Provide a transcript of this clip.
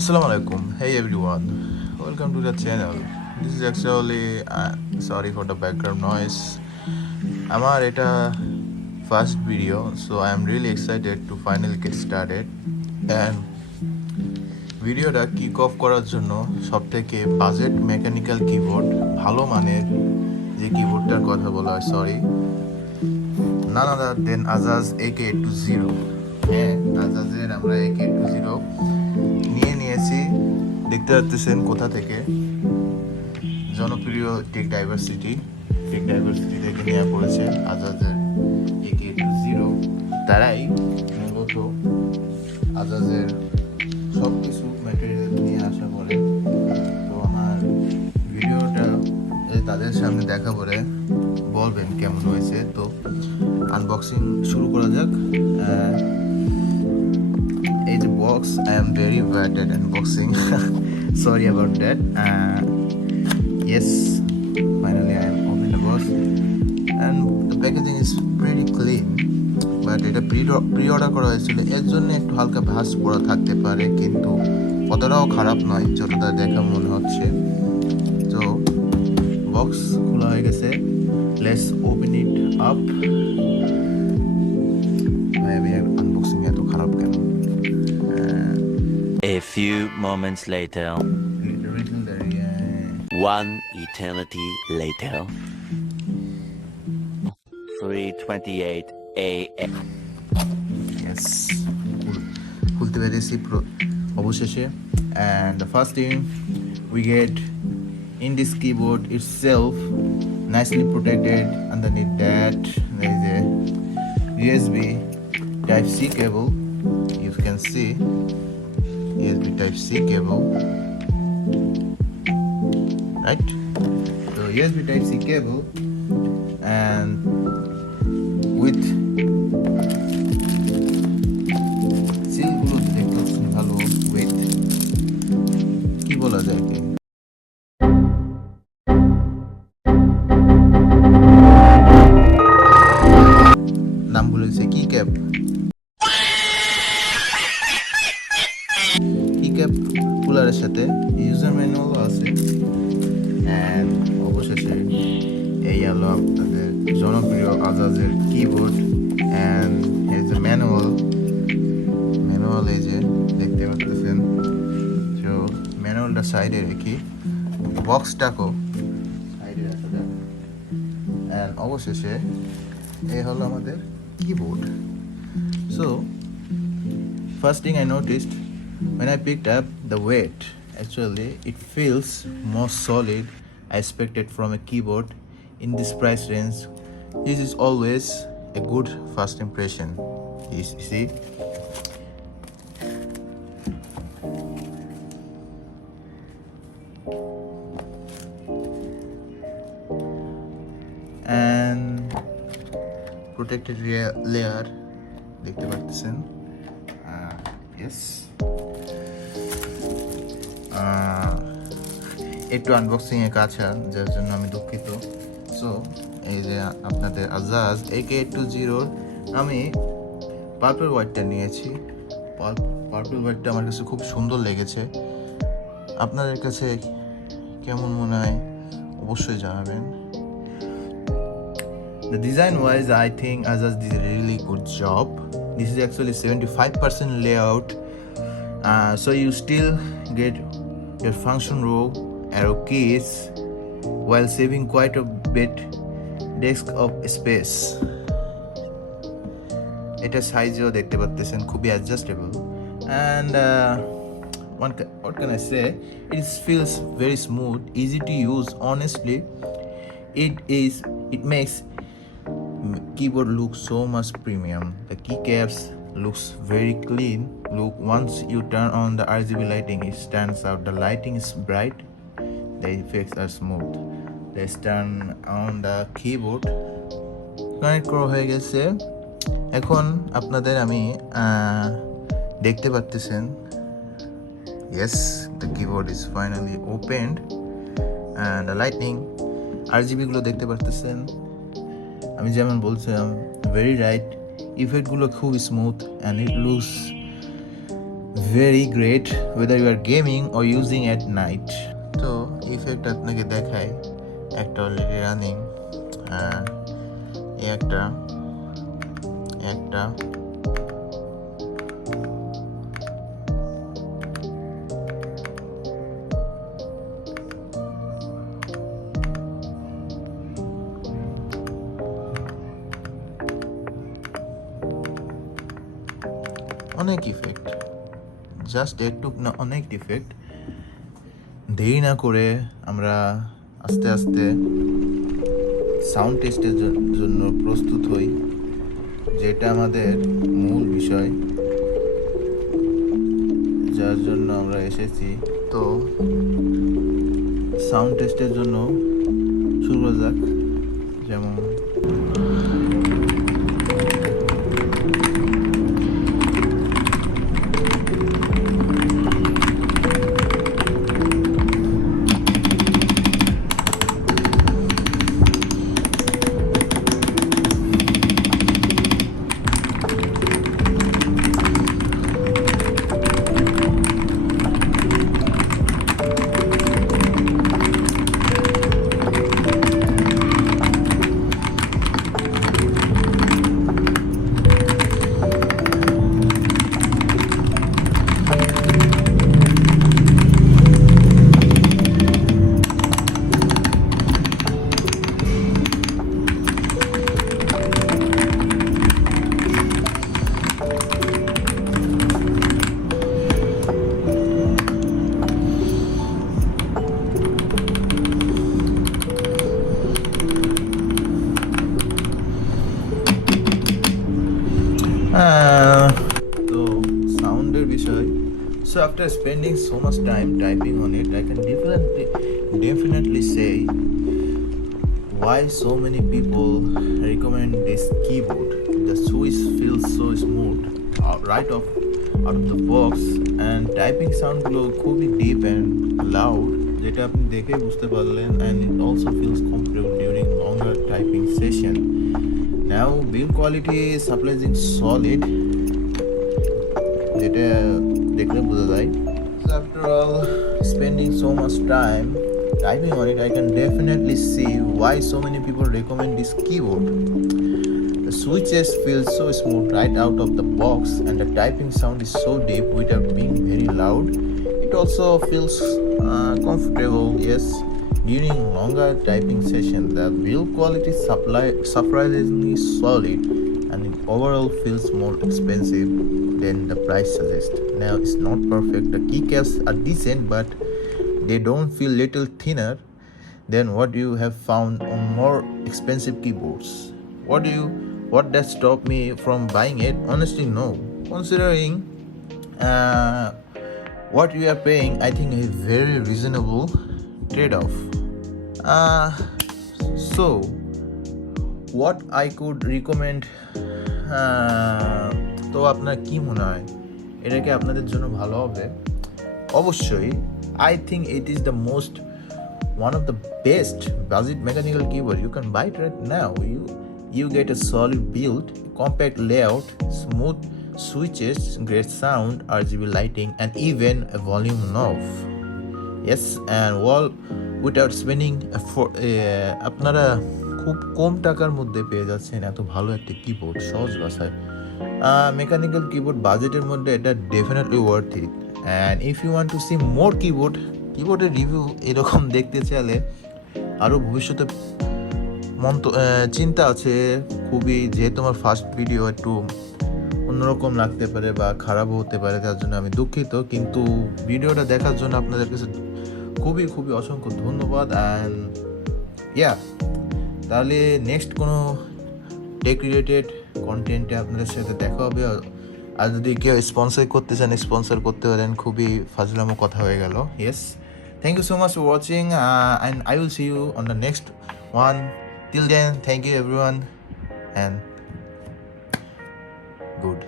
Assalamu alaikum. Hey everyone. Welcome to the channel. This is actually sorry for the background noise. আমার এটা first video, so I am really excited to finally get started. And ভিডিওটা kick off করার জন্য সবথেকে budget mechanical keyboard ভালো মানের যে কিবোর্ডটার কথা বলা হয় sorry none other than Ajazz AK820. হ্যাঁ, আজাজের আমরা AK820 নিয়েছি। দেখতে পাচ্ছেন কোথা থেকে, জনপ্রিয় টেক ডাইভার্সিটি থেকে নেওয়া পড়েছে আজাজের AK820। তারাই মূলত আজাজের সব কিছু ম্যাটেরিয়াল নিয়ে আসা করে। তো আমার ভিডিওটা তাদের সামনে দেখা পরে বলবেন কেমন হয়েছে। তো আনবক্সিং শুরু করা যাক। এই যে box, I am very bad at unboxing. Sorry about that. Yes, finally I am opening the box and the packaging is pretty clean. But এটা প্রি-অর্ডার করা হয়েছিল, এর জন্য একটু হালকা ভাঁজ পড়া থাকতে পারে, কিন্তু অতটাও খারাপ নয় যতটা দেখা মনে হচ্ছে। তো বক্স খোলা হয়ে গেছে, let's open it up. Unboxing এত খারাপ কেন? A few moments later. One eternity later. 3:28 a.m. Yes, খুলতে পেরেছি অবশেষে। And the first thing we get in this keyboard itself, nicely protected. Underneath that there is a USB Type-C cable. You can see USB Type-C cable, right? So USB Type-C cable, and with সিলগুলো দেখতে পাচ্ছেন ভালো ওয়েট, কি বলা যায় কি নাম বলেছে, কি ক্যাপ কুলারের সাথে ইউজার ম্যানুয়ালও আছে। অ্যান্ড অবশেষে এই হলো আপনাদের জনপ্রিয় আজাজের কিবোর্ড। অ্যান্ড এই যে ম্যানুয়াল এই যে দেখতে পাচ্ছেন। তো ম্যানুয়ালটা সাইডে রেখি, বক্সটাকেও সাইডে রাখা যাক। অ্যান্ড অবশেষে এই হলো আমাদের keyboard. So first thing I noticed when I picked up the weight, actually it feels more solid I expected from a keyboard in this price range. This is always a good first impression. You see, and protected layer দেখতে পাচ্ছেন। Yes, একটু আনবক্সিং এ কাছে, যার জন্য আমি দুঃখিত। সো এই যে আপনাদের আজাজ AK820 আমি পার্পল হোয়াইটটা নিয়েছি। পার্পল হোয়াইটটা আমার কাছে খুব সুন্দর লেগেছে। আপনাদের কাছে কেমন মনে হয় অবশ্যই জানাবেন। The design wise, I think Ajazz did a really good job. This is actually 75% layout, so you still get your function row, arrow keys, while saving quite a bit desktop space. এটা সাইজও দেখতে পাচ্ছেন খুবই adjustable. And what can I say, it feels very smooth, easy to use. Honestly, it makes keyboard looks so much premium. The keycaps looks very clean. Look, once you turn on the RGB lighting, it stands out. The lighting is bright, the effects are smooth. Let's turn on the keyboard. Connect করা হয়ে গেছে। এখন আপনাদের আমি দেখতে পাচ্ছেন, yes, the keyboard is finally opened and the lighting RGB গুলো দেখতে পাচ্ছেন। আমি যেমন বলছিলাম, ভেরি রাইট, ইফেক্টগুলো খুব smooth and it looks very great whether you are gaming or using at night. তো ইফেক্ট আপনাকে দেখাই, একটা অলরেডি রানিং, একটা একটা অনেক ইফেক্ট, জাস্ট একটুক না, অনেক ইফেক্ট। দেরি না করে আমরা আস্তে আস্তে সাউন্ড টেস্টের জন্য প্রস্তুত হই, যেটা আমাদের মূল বিষয়, যার জন্য আমরা এসেছি। তো সাউন্ড টেস্টের জন্য শুরু করা যাক। যেমন তো সাউন্ডের বিষয়, so after spending so much time typing on it, I can definitely say why so many people recommend this keyboard. The switch feels so smooth right off out of the box, and typing sound গুলো খুবই deep and loud, যেটা আপনি দেখে বুঝতে পারলেন, and it also feels comfortable during longer typing session. Now build quality is surprising solid, যেটা দেখলে বোঝা যায়। So after all spending so much time typing on it, I can definitely see why so many people recommend this keyboard. The switches feel so smooth right out of the box, and the typing sound is so deep without being very loud. It also feels comfortable, yes, during longer typing session. The build quality surprisingly solid, and it overall feels more expensive than the price suggests. Now it's not perfect. The keycaps are decent, but they don't feel little thinner than what you have found on more expensive keyboards. What that stop me from buying it? Honestly, no. Considering what you are paying, I think a very reasonable trade-off. So what I could recommend, তো আপনার কি মনে হয়, এটা কি আপনাদের জন্য ভালো হবে? অবশ্যই, I think it is the one of the best budget mechanical keyboard. You can buy it right now. You get a solid build, compact layout, smooth switches, great sound, RGB lighting, and even a volume knob. Yes, and without spending আপনারা খুব কম টাকার মধ্যে পেয়ে যাচ্ছেন এত ভালো একটা কিবোর্ড। সহজ ভাষায় মেকানিক্যাল কিবোর্ড বাজেটের মধ্যে এটা definitely worth it. And if you want to see more কিবোর্ডের রিভিউ এরকম দেখতে চাইলে আরও ভবিষ্যতে চিন্তা আছে খুবই, যেহেতু আমার ফার্স্ট ভিডিও একটু অন্যরকম লাগতে পারে বা খারাপও হতে পারে, তার জন্য আমি দুঃখিত। কিন্তু ভিডিওটা দেখার জন্য আপনাদের কাছে খুবই খুবই অসংখ্য ধন্যবাদ। অ্যান্ড তাহলে নেক্সট কোনো টেক রিলেটেড কন্টেন্টে আপনাদের সাথে দেখা হবে। আর যদি কেউ স্পন্সর করতে চান, স্পন্সর করতে পারেন। খুবই ফাজলামো কথা হয়ে গেল। Yes, thank you so much for watching, and I will see you on the next one. Till then, thank you everyone, and good.